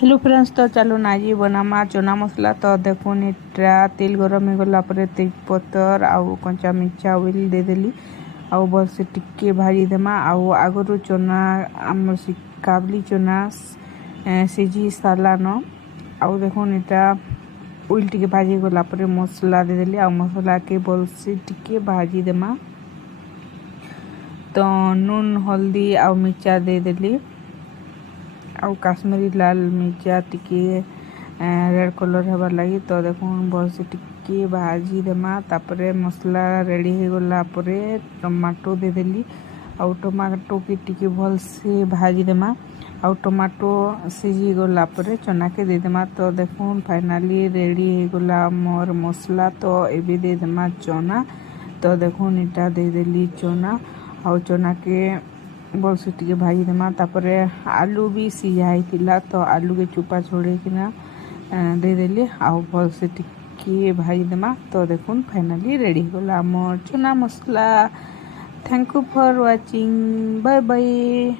Hello friends, तो चलो आज बनामा चना मसला। तो देखुन इटा तेल गरम हो गला पर तेजपतर आउ कंचा मिर्चा ऑयल दे देली आउ भलसे टिके भाजी देमा। आउ आगरू चना आम काबली चना सिझी सारान। आउ देखुन इटा ऑयल टिके भाजी गला पर मसला दे देली आउ मसला के भलसे टिके भाजी देमा। तो नून हल्दी आउ मिर्चा दे देली आउ काश्मीरी लाल मिर्चा टिके रेड कलर हेबार लगी। तो देखुन भलसे टिके भाजी देमा। तापरे मसला रेडी हो गला परे टमाटो दे देली आउ टमाटो के टिके भलसे भाजी देमा। आउ टमाटो सिझी गला परे चना के दे देमा। तो देखुन फाइनाली रेडी हो गला मोर मसला। तो एबे दे देमा चना। तो देखुन इटा दे देली चना आउ चना के भलसे टिके भाजी देमा। तापरे आलू भी सिझाई थिला तो आलू के चुपा छोड़े किना दे देली आउ भलसे टिके भाजी देमा। तो देखुन फाइनाली रेडी गला मोर चना मसला। Thank you for watching, bye bye.